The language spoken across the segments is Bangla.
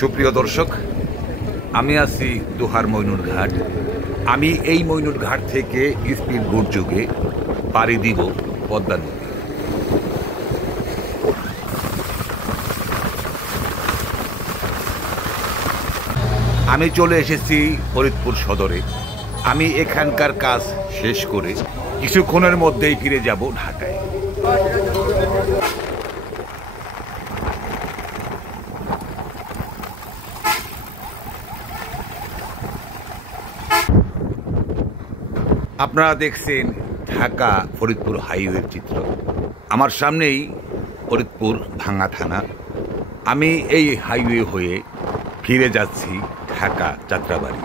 সুপ্রিয় দর্শক, আমি আছি দোহার মইনুর ঘাট। আমি এই মইনুর ঘাট থেকে স্পিড বোট যোগে পাড়ি দিব পদ্মা নদী। আমি চলে এসেছি ফরিদপুর সদরে। আমি এখানকার কাজ শেষ করে কিছুক্ষণের মধ্যেই ফিরে যাব ঢাকায়। আপনারা দেখছেন ঢাকা ফরিদপুর হাইওয়ের চিত্র। আমার সামনেই ফরিদপুর ভাঙ্গা থানা। আমি এই হাইওয়ে হয়ে ফিরে যাচ্ছি ঢাকা যাত্রাবাড়ি।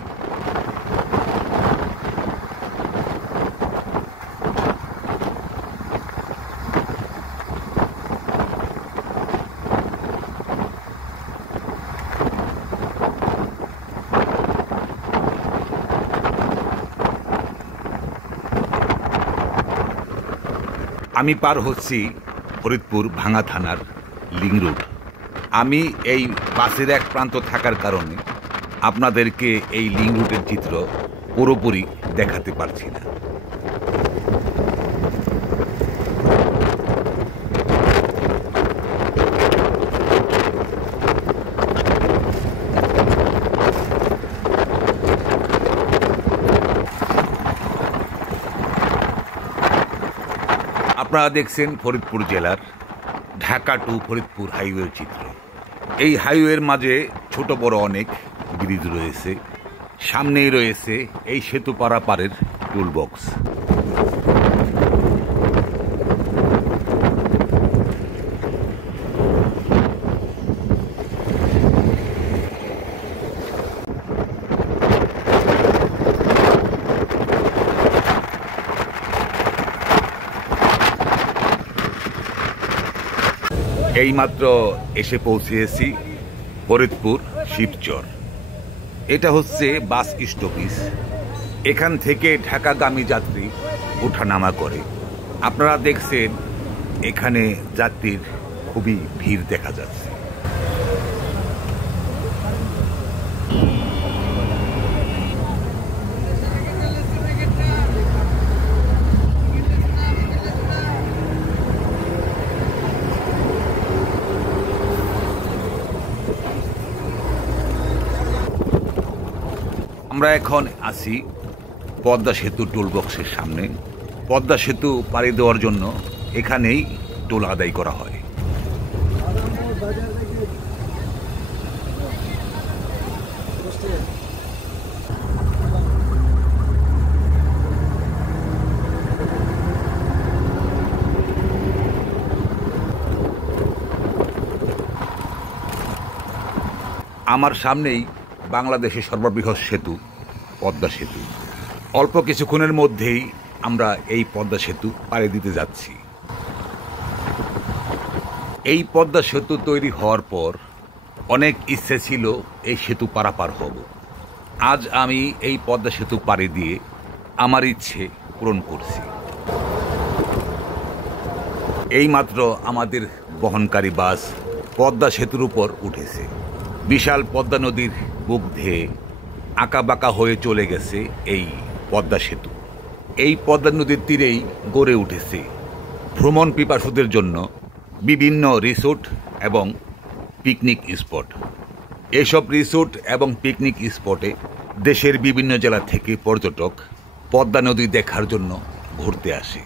আমি পার হচ্ছি ফরিদপুর ভাঙ্গা থানার লিং রোড। আমি এই বাসের এক প্রান্ত থাকার কারণে আপনাদেরকে এই লিং রুটের চিত্র পুরোপুরি দেখাতে পারছি না। আপনারা দেখছেন ফরিদপুর জেলার ঢাকা টু ফরিদপুর হাইওয়ের চিত্র। এই হাইওয়ের মাঝে ছোট বড় অনেক ব্রিজ রয়েছে। সামনেই রয়েছে এই সেতু পারাপারের টুল বক্স। এইমাত্র এসে পৌঁছেছি ফরিদপুর শিবচর। এটা হচ্ছে বাস স্টপেজ। এখান থেকে ঢাকাগামী যাত্রী ওঠানামা করে। আপনারা দেখছেন এখানে যাত্রীর খুবই ভিড় দেখা যাচ্ছে। আমরা এখন আছি পদ্মা সেতু টোল বক্সের সামনে। পদ্মা সেতু পাড়ি দেওয়ার জন্য এখানেই টোল আদায় করা হয়। আমার সামনেই বাংলাদেশের সর্ববৃহৎ সেতু পদ্মা সেতু। অল্প কিছুক্ষণের মধ্যেই আমরা এই পদ্মা সেতু পাড়ি দিতে যাচ্ছি। এই পদ্মা সেতু তৈরি হওয়ার পর অনেক ইচ্ছে ছিল এই সেতু পারাপার হব। আজ আমি এই পদ্মা সেতু পাড়ি দিয়ে আমার ইচ্ছে পূরণ করছি। এইমাত্র আমাদের বহনকারী বাস পদ্মা সেতুর উপর উঠেছে। বিশাল পদ্মা নদীর বুক ধেয়ে আঁকা বাঁকা হয়ে চলে গেছে এই পদ্মা সেতু। এই পদ্মা নদীর তীরেই গড়ে উঠেছে ভ্রমণ পিপাসুদের জন্য বিভিন্ন রিসোর্ট এবং পিকনিক স্পট। এসব রিসোর্ট এবং পিকনিক স্পটে দেশের বিভিন্ন জেলা থেকে পর্যটক পদ্মা নদী দেখার জন্য ঘুরতে আসে।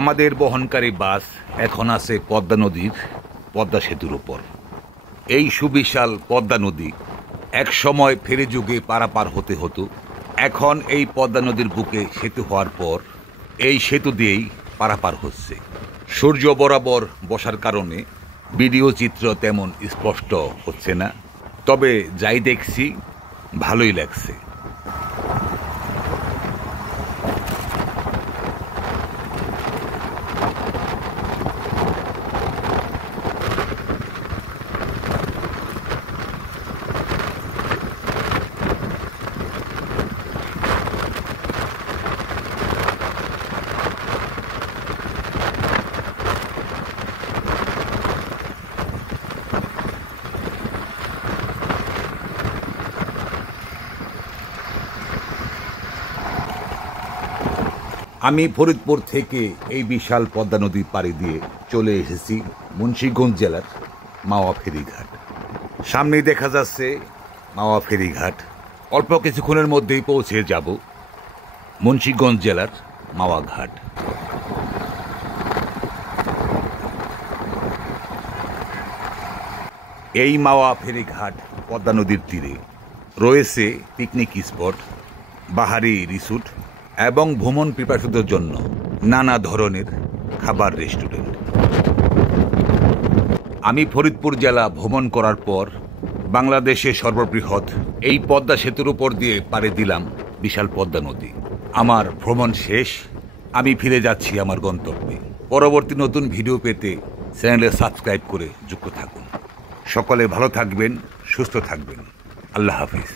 আমাদের বহনকারী বাস এখন আছে পদ্মা নদীর পদ্মা সেতুর উপর। এই সুবিশাল পদ্মা নদী এক সময় ফেরি যুগে পারাপার হতে হতো। এখন এই পদ্মা নদীর বুকে সেতু হওয়ার পর এই সেতু দিয়েই পারাপার হচ্ছে। সূর্য বরাবর বসার কারণে ভিডিও চিত্র তেমন স্পষ্ট হচ্ছে না, তবে যাই দেখছি ভালোই লাগছে। আমি ফরিদপুর থেকে এই বিশাল পদ্মা নদী পাড়ি দিয়ে চলে এসেছি মুন্সিগঞ্জ জেলার মাওয়া ফেরিঘাট। সামনেই দেখা যাচ্ছে মাওয়া ফেরিঘাট। অল্প কিছুক্ষণের মধ্যেই পৌঁছে যাব মুন্সিগঞ্জ জেলার মাওয়া ঘাট। এই মাওয়া ফেরিঘাট পদ্মা নদীর তীরে রয়েছে পিকনিক স্পট, বাহারি রিসোর্ট এবং ভ্রমণ পিপাসুদের জন্য নানা ধরনের খাবার রেস্টুরেন্ট। আমি ফরিদপুর জেলা ভ্রমণ করার পর বাংলাদেশের সর্ববৃহৎ এই পদ্মা সেতুর উপর দিয়ে পাড়ি দিলাম বিশাল পদ্মা নদী। আমার ভ্রমণ শেষ, আমি ফিরে যাচ্ছি আমার গন্তব্যে। পরবর্তী নতুন ভিডিও পেতে চ্যানেলে সাবস্ক্রাইব করে যুক্ত থাকুন। সকলে ভালো থাকবেন, সুস্থ থাকবেন। আল্লাহ হাফিজ।